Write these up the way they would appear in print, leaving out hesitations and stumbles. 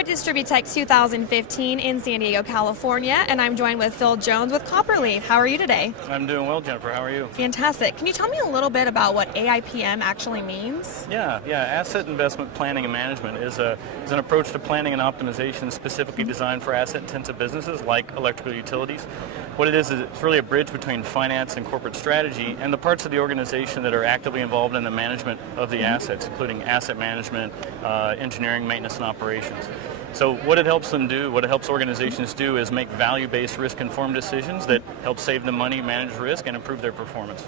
at DistribuTECH 2015 in San Diego, California, and I'm joined with Phil Jones with Copperleaf. How are you today? I'm doing well, Jennifer. How are you? Fantastic. Can you tell me a little bit about what AIPM actually means? Yeah. Asset investment planning and management is an approach to planning and optimization specifically designed for asset-intensive businesses like electrical utilities. What it is it's really a bridge between finance and corporate strategy and the parts of the organization that are actively involved in the management of the assets, including asset management, engineering, maintenance, and operations. So what it helps them do, what it helps organizations do, is make value-based, risk-informed decisions that help save them money, manage risk, and improve their performance.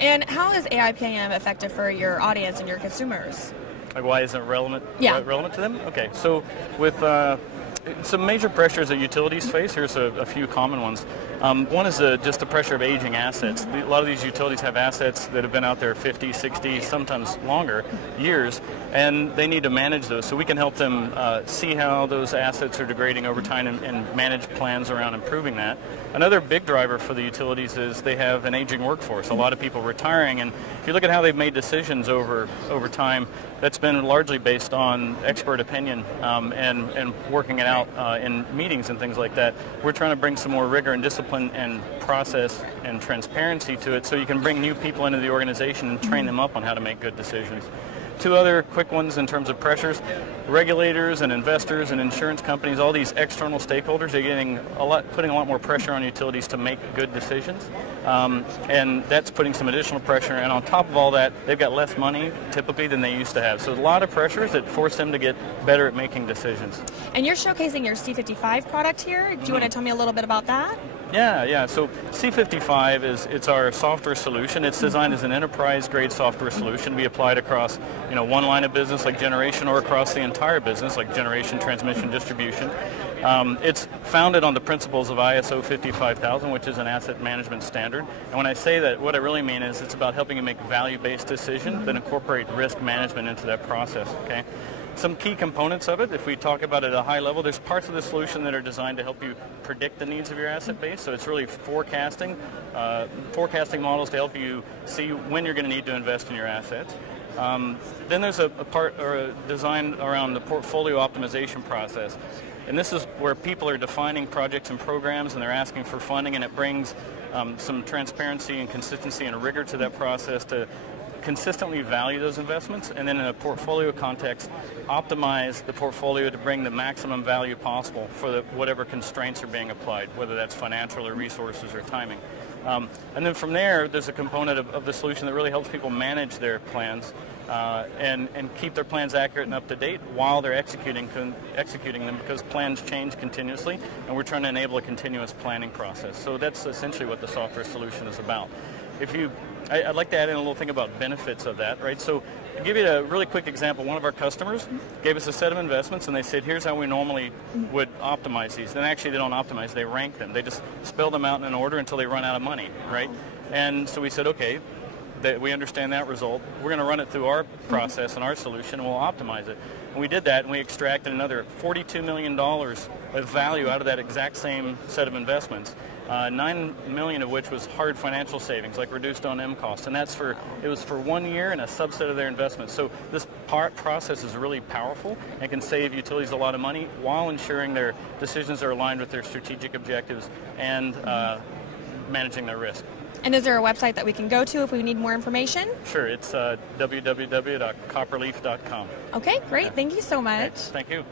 And how is AIPM effective for your audience and your consumers? Like, why isn't it relevant to them? Okay, so with some major pressures that utilities face, here's a few common ones. One is just the pressure of aging assets. A lot of these utilities have assets that have been out there 50, 60, sometimes longer years, and they need to manage those. So we can help them see how those assets are degrading over time and manage plans around improving that. Another big driver for the utilities is they have an aging workforce. A lot of people retiring, and if you look at how they've made decisions over time, that's been largely based on expert opinion and working it out in meetings and things like that. We're trying to bring some more rigor and discipline and process and transparency to it so you can bring new people into the organization and train them up on how to make good decisions. Two other quick ones in terms of pressures. Regulators and investors and insurance companies, all these external stakeholders, are putting a lot more pressure on utilities to make good decisions. And that's putting some additional pressure. And on top of all that, they've got less money typically than they used to have. So a lot of pressures that force them to get better at making decisions. And you're showcasing your C55 product here. Do you want to tell me a little bit about that? Yeah. So C55 it's our software solution. It's designed as an enterprise-grade software solution to be applied across, one line of business like generation or across the entire business like generation, transmission, distribution. It's founded on the principles of ISO 55000, which is an asset management standard. And when I say that, what I really mean is it's about helping you make value-based decisions that incorporate risk management into that process. Okay. Some key components of it, if we talk about it at a high level, there's parts of the solution that are designed to help you predict the needs of your asset base. So it's really forecasting models to help you see when you're going to need to invest in your assets. Then there's a part or a design around the portfolio optimization process. And this is where people are defining projects and programs and they're asking for funding, and it brings some transparency and consistency and rigor to that process to consistently value those investments, and then in a portfolio context, optimize the portfolio to bring the maximum value possible for whatever constraints are being applied, whether that's financial or resources or timing. And then from there, there's a component of the solution that really helps people manage their plans and keep their plans accurate and up to date while they're executing them, because plans change continuously, and we're trying to enable a continuous planning process. So that's essentially what the software solution is about. I'd like to add in a little thing about benefits of that, right? So I'll give you a really quick example. One of our customers gave us a set of investments, and they said, here's how we normally would optimize these. And actually, they don't optimize, they rank them. They just spell them out in an order until they run out of money, right? And so we said, okay, we understand that result. We're going to run it through our process and our solution, and we'll optimize it. And we did that, and we extracted another $42 million of value out of that exact same set of investments. $9 million of which was hard financial savings, like reduced O&M costs, and it was for 1 year and a subset of their investments. So this process is really powerful and can save utilities a lot of money while ensuring their decisions are aligned with their strategic objectives and managing their risk. And is there a website that we can go to if we need more information? Sure, it's www.copperleaf.com. Okay, great. Thank you so much. Okay, thank you.